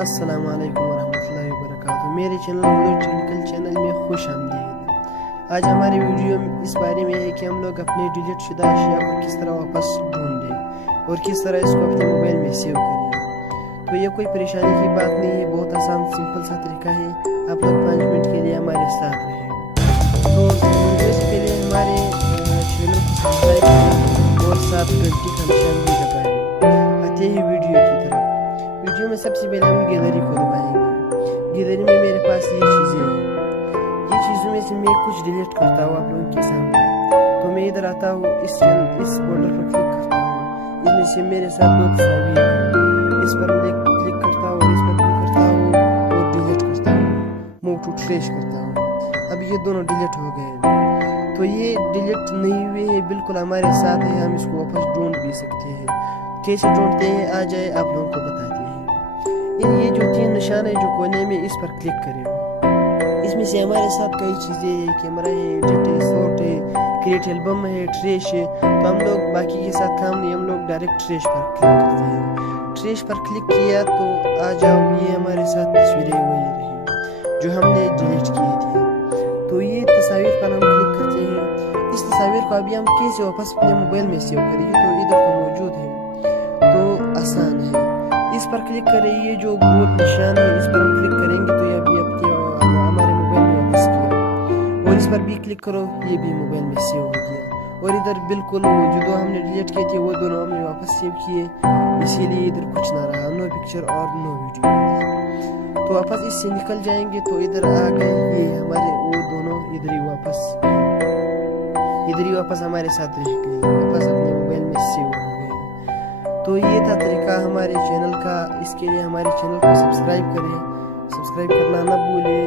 السلام علیکم ورحمۃ اللہ وبرکاتہ۔ میرے چینل اردو ٹیکنیکل چینل میں خوش آمدید۔ آج ہماری ویڈیو اس بارے میں ہے کہ ہم لوگ اپنے ڈیلیٹ شدہ اشیاء کو کس طرح واپس ڈھونڈیں اور کس طرح اس کو اپنے موبائل میں سیو کریں۔ تو یہ کوئی پریشانی کی بات نہیں ہے، بہت آسان سمپل سا طریقہ ہے۔ آپ لوگ 5 منٹ کے لیے ہمارے ساتھ رہیں۔ تو ویڈیو سے پہلے ہمارے چینل کو سبسکرائب کریں اور ساتھ گھنٹی کا نشان بھی دبائیں۔ آتے ہی ویڈیو کی طرف۔ ویڈیو میں سب سے پہلے ہم گیلری کو دبائیں گے۔ گیلری میں میرے پاس یہ چیزیں ہیں۔ یہ چیزوں میں سے میں کچھ ڈیلیٹ کرتا ہوں آپ لوگوں کے سامنے۔ تو میں ادھر آتا ہوں، اس فولڈر پر کلک کرتا ہوں۔ اس میں سے میرے ساتھ 2 تصاویر ہیں۔ اس پر میں کلک کرتا ہوں، اس پر کلک کرتا ہوں اور ڈیلیٹ کرتا ہوں، موو ٹو ٹریش کرتا ہوں۔ اب یہ دونوں ڈیلیٹ ہو گئے۔ تو یہ ڈیلیٹ نہیں ہوئے ہیں، بالکل ہمارے ساتھ ہے، ہم اس کو واپس ڈھونڈ بھی سکتے ہیں۔ کیسے ڈھونڈتے ہیں آ جائے آپ لوگوں کو بتاتے ہیں۔ یہ جو 3 نشان ہے جو کونے میں، اس پر کلک کریں۔ اس میں سے ہمارے ساتھ کئی چیزیں ہیں، کیمرہ ہے، ایڈٹ ہے، سورٹ ہے، کریٹ البم ہے، ٹریش ہے۔ تو ہم لوگ باقی کے ساتھ کام نہیں، ہم لوگ ڈائریکٹ ٹریش پر کلک کرتے ہیں۔ ٹریش پر کلک کیا تو آ جاؤ، یہ ہمارے ساتھ تصویریں وہی رہی جو ہم نے ڈیلیٹ کیے تھے۔ تو یہ تصاویر پر ہم کلک کرتے ہیں۔ اس تصاویر کو ابھی ہم کیسے واپس اپنے موبائل میں سیو کریں، تو ادھر تو موجود ہے، تو آسان ہے۔ اس پر کلک کریں، یہ جو گول نشان ہے اس پر ہم کلک کریں گے تو یہ ابھی ہمارے موبائل میں واپس کیا، اور اس پر بھی کلک کرو، یہ بھی موبائل میں سیو ہو گیا۔ اور ادھر بالکل وہ جو 2 ہم نے ڈیلیٹ کیے تھے وہ دونوں ہم نے واپس سیو کیے، اسی لیے ادھر کچھ نہ رہا، نو پکچر اور نو ویڈیو۔ تو واپس اس سے نکل جائیں گے تو ادھر آ گئے، یہ ہمارے وہ دونوں ادھر ہی واپس ہمارے ساتھ رہ گئے، واپس اپنے موبائل میں سیو ہو گئے۔ تو یہ تھا طریقہ ہمارے چینل کا۔ اس کے لیے ہمارے چینل کو سبسکرائب کریں، سبسکرائب کرنا نہ بھولیں۔